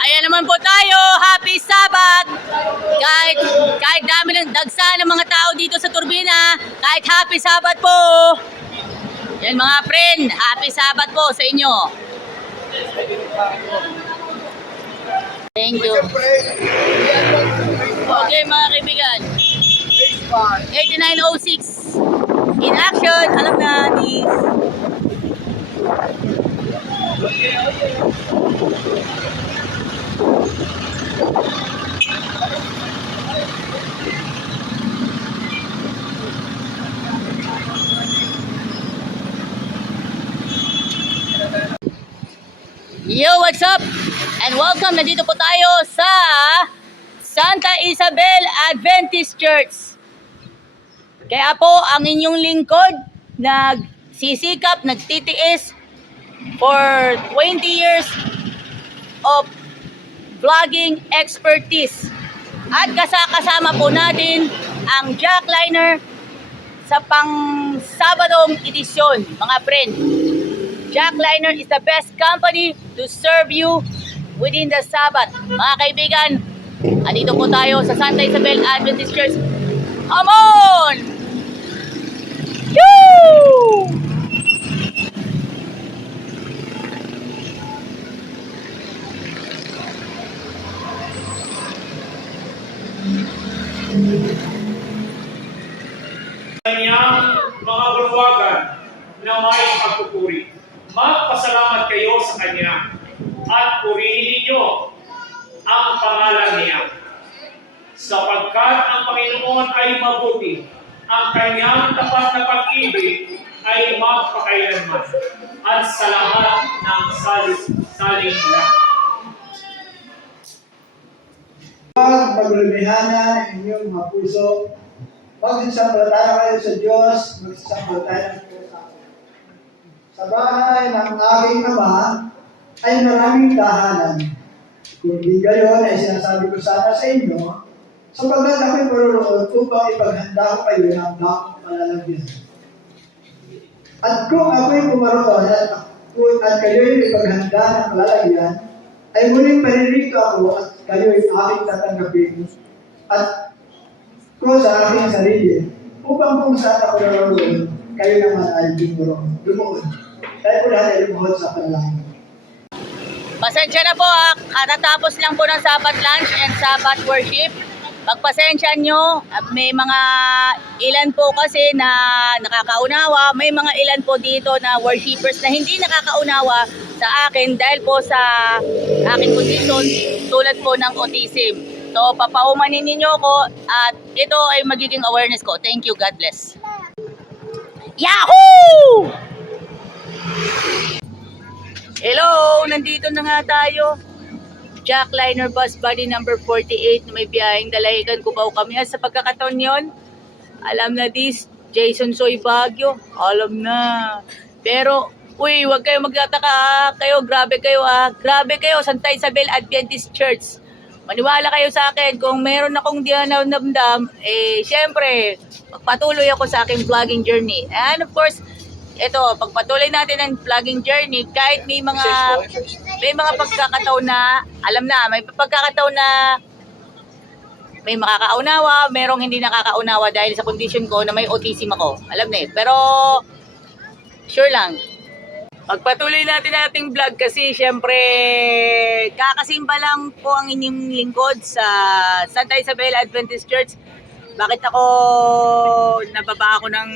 Ayan naman po tayo. Happy Sabbath! Kahit dami ng dagsa ng mga tao dito sa turbina, kahit Happy Sabbath po! Yan mga friend, Happy Sabbath po sa inyo. Thank you. Okay mga kaibigan. 8906. In action, alam na ni. Yo, what's up? And welcome, nandito po tayo sa Santa Isabel Adventist Church. Kaya po ang inyong lingkod nagsisikap, nagtitiis for 20 years of vlogging expertise. At kasama po natin ang Jack Liner sa pang-Sabadong edisyon, mga friend. Jack Liner is the best company to serve you within the Sabbath. Mga kaibigan, andito po tayo sa Santa Isabel Adventist Church. Come on! Woo! Kanyang mga bulwagan na may pagpupuri. Magpasalamat kayo sa Kanya at purihin ninyo ang pangalan niya. Sapagkat ang Panginoon ay mabuti, ang Kanyang tapat na pag-ibig ay magpakailanman at sa lahat ng saling lahat. Paglumihanan ang inyong mga puso. Magsasambalataya kayo sa Diyos, magsasambalataya ng Diyos sa akin. Sa bahay ng aking Ama ay maraming tahanan. Kung di gayon ay sinasabi ko sana sa inyo, sapagkat ako'y maroroon upang ipaghanda ko kayo ng bakong palalagyan. At kung ako'y pumaroon at kayo'y ipaghanda ng palalagyan, ay muling paririto ako at kayo'y aking tatanggapin at ko sa aking sarili, upang kung saan ako naroon, kayo naman ay lumuon. Dahil po lahat ay lumuhod sa panalangin. Pasensya na po katatapos lang po ng Sabbath lunch and Sabbath worship. Pagpasensya nyo, may mga ilan po kasi na nakakaunawa, may mga ilan po dito na worshipers na hindi nakakaunawa sa akin dahil po sa aking condition tulad po ng autism. So, papaumanin ninyo ko at ito ay magiging awareness ko. Thank you. God bless. Yahoo! Hello! Nandito na nga tayo. Jack Liner Bus Body number 48 na may biyaheng Dalahican, Cubao kami. At sa pagkakataon yon, alam na this, Jason Soy Baguio. Alam na. Pero, uy, huwag kayo magtataka. Grabe kayo, Santa Isabel Adventist Church. Maniwala kayo sa akin, kung meron akong dinamdam, syempre, pagpatuloy ako sa aking vlogging journey. And of course, ito, pagpatuloy natin ang vlogging journey, kahit may mga pagkakataon na, alam na, may pagkakataon na may makakaunawa, merong hindi nakakaunawa dahil sa condition ko na may autism ako. Alam na pero sure lang, pagpatuloy natin ating vlog kasi syempre kakasimba lang po ang inyong lingkod sa Santa Isabel Adventist Church. Bakit ako nababa ako ng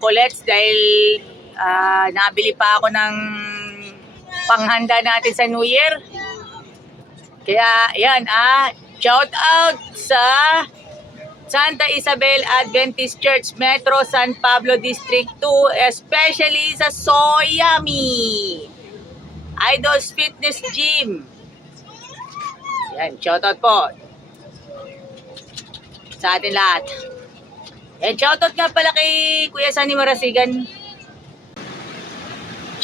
collects dahil nabili pa ako ng panghanda natin sa New Year. Kaya yan shout out sa Santa Isabel Adventist Church, Metro San Pablo District 2, especially sa Soyami Idols Fitness Gym. Yan, shoutout po sa atin lahat. Yan, shoutout nga pala kay Kuya Sunny Marasigan.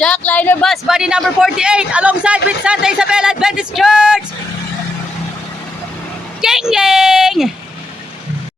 Jack Liner Bus Body number 48 alongside with Santa Isabel Adventist Church. Gang gang!